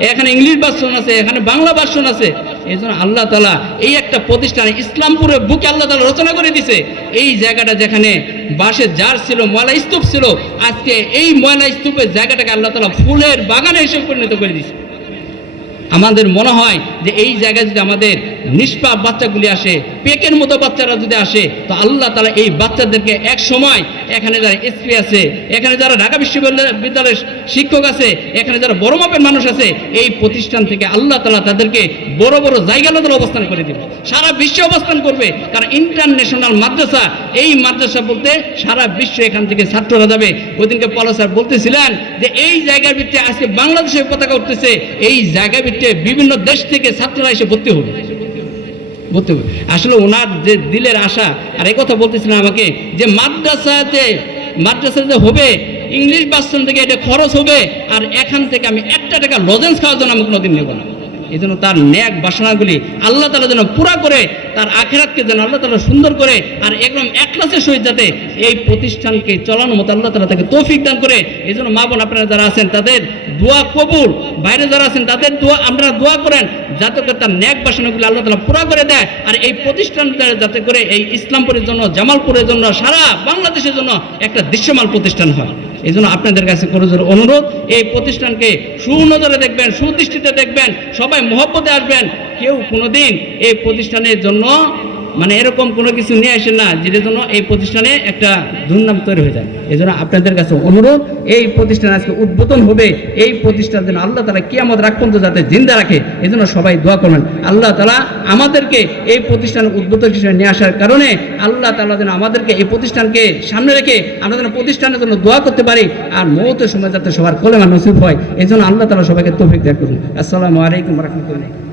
এখানে English version আছে, এখানে বাংলা ভার্সন আছে। এই জন্য আল্লাহ তালা এই একটা প্রতিষ্ঠান ইসলামপুরের বুকে আল্লাহ তালা রচনা করে দিছে। এই জায়গাটা যেখানে বাঁশের জার ছিল, ময়লা স্তূপ ছিল, আজকে এই ময়লা স্তূপের জায়গাটাকে আল্লাহ তালা ফুলের বাগানে হিসেবে পরিণত করে দিছে। আমাদের মনে হয় যে এই জায়গায় যদি আমাদের নিষ্পাপ বাচ্চাগুলি আসে, পেকের মতো বাচ্চারা যদি আসে, তো আল্লাহ তালা এই বাচ্চাদেরকে এক সময় এখানে যারা এসপি আছে, এখানে যারা ঢাকা বিশ্ববিদ্যালয়ের শিক্ষক আছে, এখানে যারা বড় মাপের মানুষ আছে, এই প্রতিষ্ঠান থেকে আল্লাহ তালা তাদেরকে বড় বড় জায়গাগুলো অবস্থান করে দেবে। সারা বিশ্বে অবস্থান করবে, কারণ ইন্টারন্যাশনাল মাদ্রাসা, এই মাদ্রাসা বলতে সারা বিশ্ব এখান থেকে ছাত্ররা যাবে। ওই দিনকে পলো স্যার বলতেছিলেন যে এই জায়গার ভিত্তিতে আজকে বাংলাদেশের পতাকা উঠতেছে, এই জায়গা ভিত্তিতে বিভিন্ন দেশ থেকে ছাত্ররা এসে ভর্তি হবে। ভর্তি হবে। আসলে ওনার যে দিলের আশা, আর এই কথা বলতেছিলাম আমাকে, যে মাদ্রাসাতে মাদ্রাসাতে হবে, ইংলিশ বাসন থেকে এটা খরচ হবে, আর এখান থেকে আমি একটা টাকা লজেন্স খাওয়ার জন্য আমি কোনোদিন নেব না। এই জন্য তার ন্যাক বাসনাগুলি আল্লাহ তালা যেন পুরা করে, তার আখেরাতকে যেন আল্লাহ তালা সুন্দর করে আর একদম একলাসের সহিত যাতে এই প্রতিষ্ঠানকে চালানোর মতো আল্লাহ তালা তাকে তৌফিক দান করে। এই জন্য মা বোন আপনারা যারা আছেন, তাদের দোয়া কবুল। বাইরে যারা আছেন, তাদের দোয়া, আপনারা দোয়া করেন যাতে করে তার ন্যাক বাসনাগুলি আল্লাহ তালা পুরা করে দেয়। আর এই প্রতিষ্ঠান যাতে করে এই ইসলামপুরের জন্য, জামালপুরের জন্য, সারা বাংলাদেশের জন্য একটা দৃশ্যমান প্রতিষ্ঠান হয়। এই জন্য আপনাদের কাছে করজোর অনুরোধ, এই প্রতিষ্ঠানকে সুনজরে দেখবেন, সুদৃষ্টিতে দেখবেন, সবাই মহব্বতে আসবেন। কেউ কোনোদিন এই প্রতিষ্ঠানের জন্য মানে এরকম কোনো কিছু নিয়ে আসেন না, যেটার জন্য এই প্রতিষ্ঠানে একটা দুর্নাম তৈরি হয়ে যায়। এই জন্য আপনাদের কাছে অনুরোধ, এই প্রতিষ্ঠান আজকে উদ্বোধন হবে, এই প্রতিষ্ঠান যেন আল্লাহ তালা কিয়ামত রাখ পর্যন্ত যাতে জিন্দা রাখে এই জন্য সবাই দোয়া করবেন। আল্লাহ তালা আমাদেরকে এই প্রতিষ্ঠানের উদ্বোধন হিসেবে নিয়ে আসার কারণে আল্লাহ তালা যেন আমাদেরকে এই প্রতিষ্ঠানকে সামনে রেখে আমরা যেন প্রতিষ্ঠানের জন্য দোয়া করতে পারি, আর মৌতের সময় যাতে সবার কলেমা নসিব হয় এই জন্য আল্লাহ তালা সবাইকে তৌফিক করুন। আসসালামু আলাইকুম রহমতুল্লাহ।